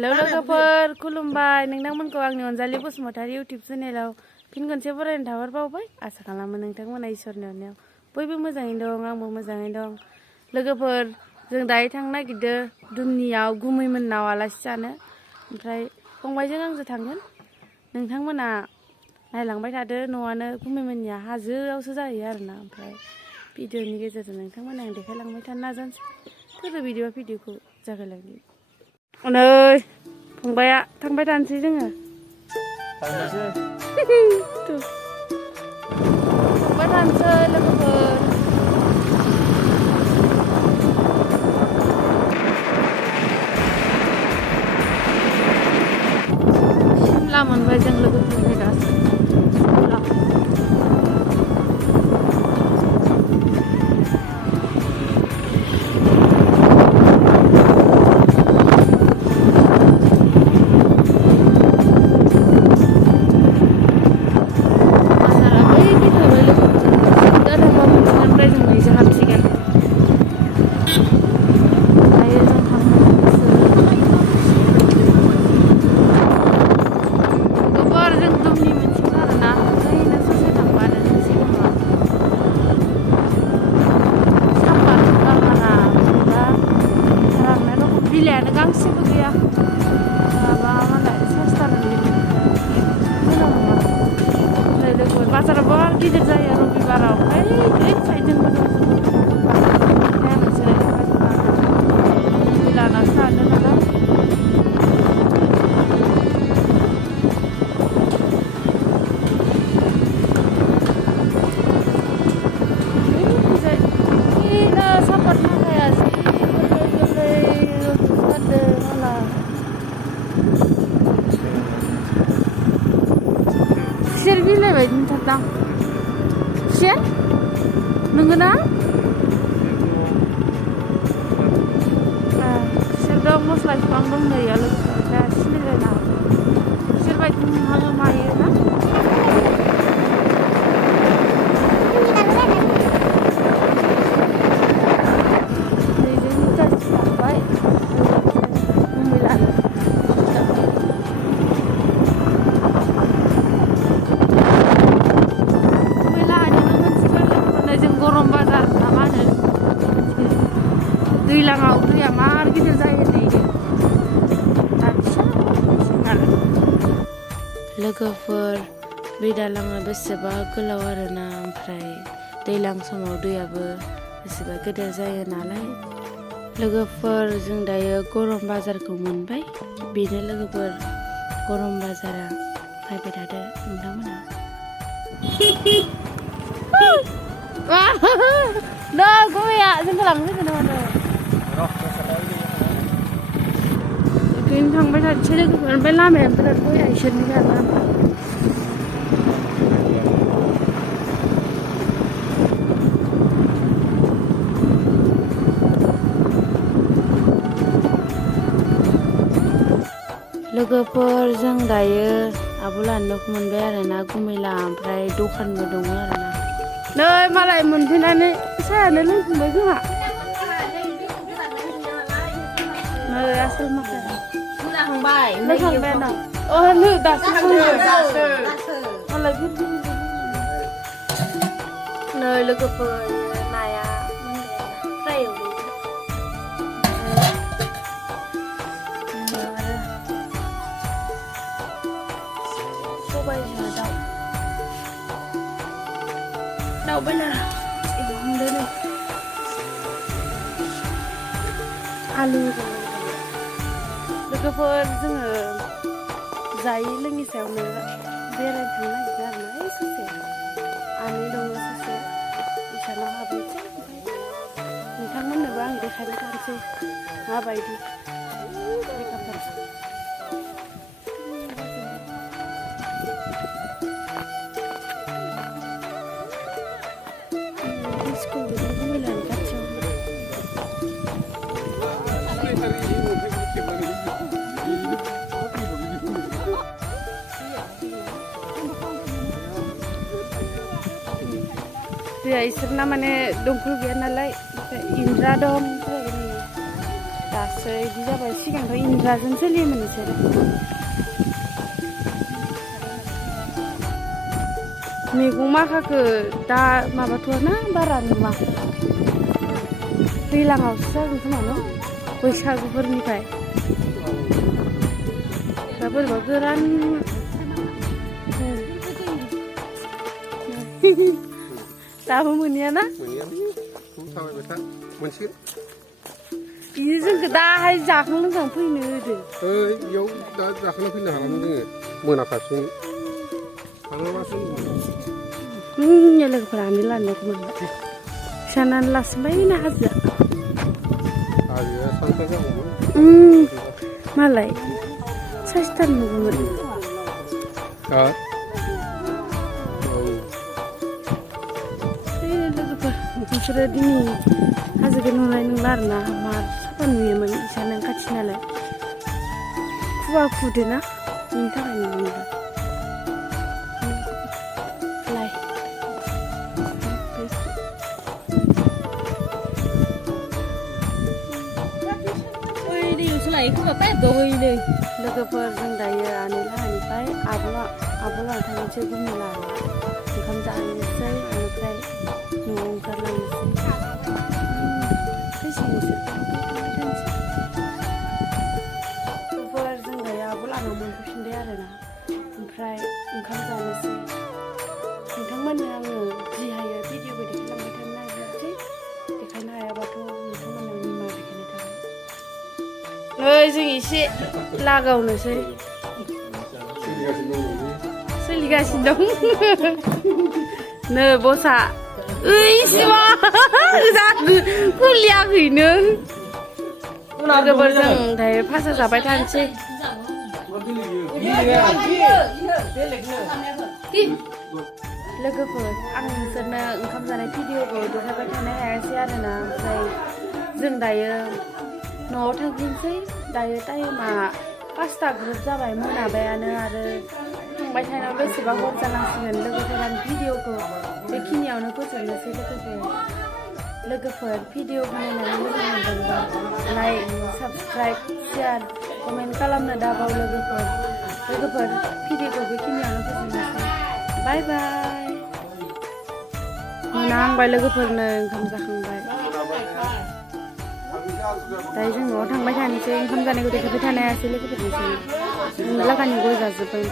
hello लोगोफोर खुलुमबाय नोंथांमोनखौ आंनि अनजालि बसुमतारी इउटिउब चेनेलाव फिन खनसे बरायनो थाहरबावबाय आसा खालामो नोंथांमोना इसोरनि अननायाव बयबो मोजाङैनो दं आंबो मोजाङै दं लोगोफोर जों दायो थांनो नागिरदों दुमनियाव गुमैमोननाव आलासि जानो ओमफ्राय फंबायजों आंजों थांगोन नोंथांमोना नायलांबाय थादो न'आनो गुमैमोननिया हाजोआवसो जाहैयो आरोना ओमफ्राय भिडिअनि गेजेरजों नोंथांमोना आं देखायलांबाय थानो नाजानोसै थेवबो भिडिअखौ जागायलांनि नै फंबाया थांबाय थानोसै जोङो थांबाय थानोसै लोगोफोर सिमला मोनबाय जों लोगोफोर दासो बिलायानो गांसेबो गैया माबा मालाय सेस्तारनि ओमफ्राय लोगोफोर बाजारा बिराद गिदिर जायो रबिबाराव ओइ साइडजोंबो दं मोनसे लानासो थांदों नालाय सापात माखाया खुसेर बिलाइ बायदि नुथारदां खुसेर नंगौना खुसेर दं मस्ला बिफां दं नै लोगोफोर सिनायलायना खुसेर बायदि नुहाङो मायो ना दैलाङाव दैया मार गिदिर जायो नै लोगोफोर बे दालाङा बेसेबा गोलाव आरोना ओमफ्राय दैलां समाव दैयाबो बेसेबा गेदेर जायो नालाय लोगोफोर जों दायो गरम बाजारखौ मोनबाय बेनो लोगोफोर गरम बाजारा नायबाय थादो नोंथांमोना नै गुमैया जोंखौ लांफैगोन माथो ओरैनो थांबाय थानोसै लोगोफोर ओमफ्राय लामाया बिराद बया इसोरनि आरोना लोगोफोर जों दायो आब'लानि न'खौ मोनबाय आरोना गुमैला ओमफ्राय दखानबो दङ आरोना नै मालाय मोनफैनानै साहायानो लोंफिनबाय जोंहा नै आसोल माखाया थांबाय नै दासो मालाय नै लोगोफोर नाया फ्राय सबायजों दाउ बेलार एवहांदों नै आलु लोगोफोर जोङो जायै लोङि सायावनो बेरायनो थांनो नागिरदों आरोना ओइ ससे आनै दङ ससे इसानाव हाबनोसै ओमफ्राय नोंथांमोननोबो आं देखायबाय थानोसै माबायदि दैया इसोरना माने दंखल गैया नालाय इन्द्रा दं दासो बिदि जाबाय सिगांथ' इंराजों सोलियोमोन बिसोरो मैगं माखाखौ दा माबाथ'आना बारा नुवा दैज्लाङावसो जागोन खोमा न' बैसागुफोरनिफ्राय दा बोरैबा गोरान दाबो मोनैयाना बिदि जोंखौ दाहाय जाखां लोंखां फैनो होदो बेयाव दा जाखांना फैनो हालामोन जोङो मोनाखासै थाङाबासो लोगोफोरानो लानायखौ मोनबाय फिसानानै लासोबाय ना हाजोआ सानफा जाबावगोन मालाय साइसथार नुगौमोन लोगोफोर बिसोरो दिनै हाजोखौ नुनाय नंला आरोना मा साफा नुयोमोन इसानो खाथि नालाय खुवा खुदोना बेनि थाखाय नुयोमोन लोगोफोर जों दायो आनै लाहानिफ्राय आब' लाना थांनोसै गुमनो लाहानो ओंखाम जाहैनोसै ओमफ्राय न'आव ओंखारलांनोसै लोगोफोर जों दायो आब' लानाव मोनफैफिनबाय आरोना ओमफ्राय ओंखाम जानोसै नोंथांमोननो आङो जि हायो भिडिअबो देखायलांबाय थानो नागिरसै देखायनो हायाबाथ' नोंथांमोननो निमाहा बिनाय थाबाय नै जों एसे लागावनोसै सोलिगासिनो दं नै बसा ओइ सिमा खुलियाखैनो लोगोफोर जों दायो फाजा जाबाय थानोसै लोगोफोर आं नोंसोरनो ओंखाम जानाय भिडिअखौ देखायबाय थानो हायासै आरोना ओमफ्राय जों दायो न'आव थांफिनसै दायो टाइमा 5टा ग्रुप जाबाय मोनाबायानो आरो थांबाय थानायाव बेसेबा हर जानांसिगोन लोगोफोर आं भिडिअखौ बेखिनियावनो फोजोबनोसै लोगोफोर भिडिअखौ नायनानै मोजां मोनदोंबा लाइक साबस्क्राइब शेयार कमेन्ट खालामनो दाबाव लोगोफोर भिडिअखौ बेखिनियावनो फोजोबनोसै बाय बाय मोनाहांबाय लोगोफोरनो ओंखाम जाखांबाय दायो जों न'आव थांबाय थानोसै ओंखाम जानायखौ देखायबाय थानो हायासै लोगोफोरनोसै लागानि गय जाजोब्बाय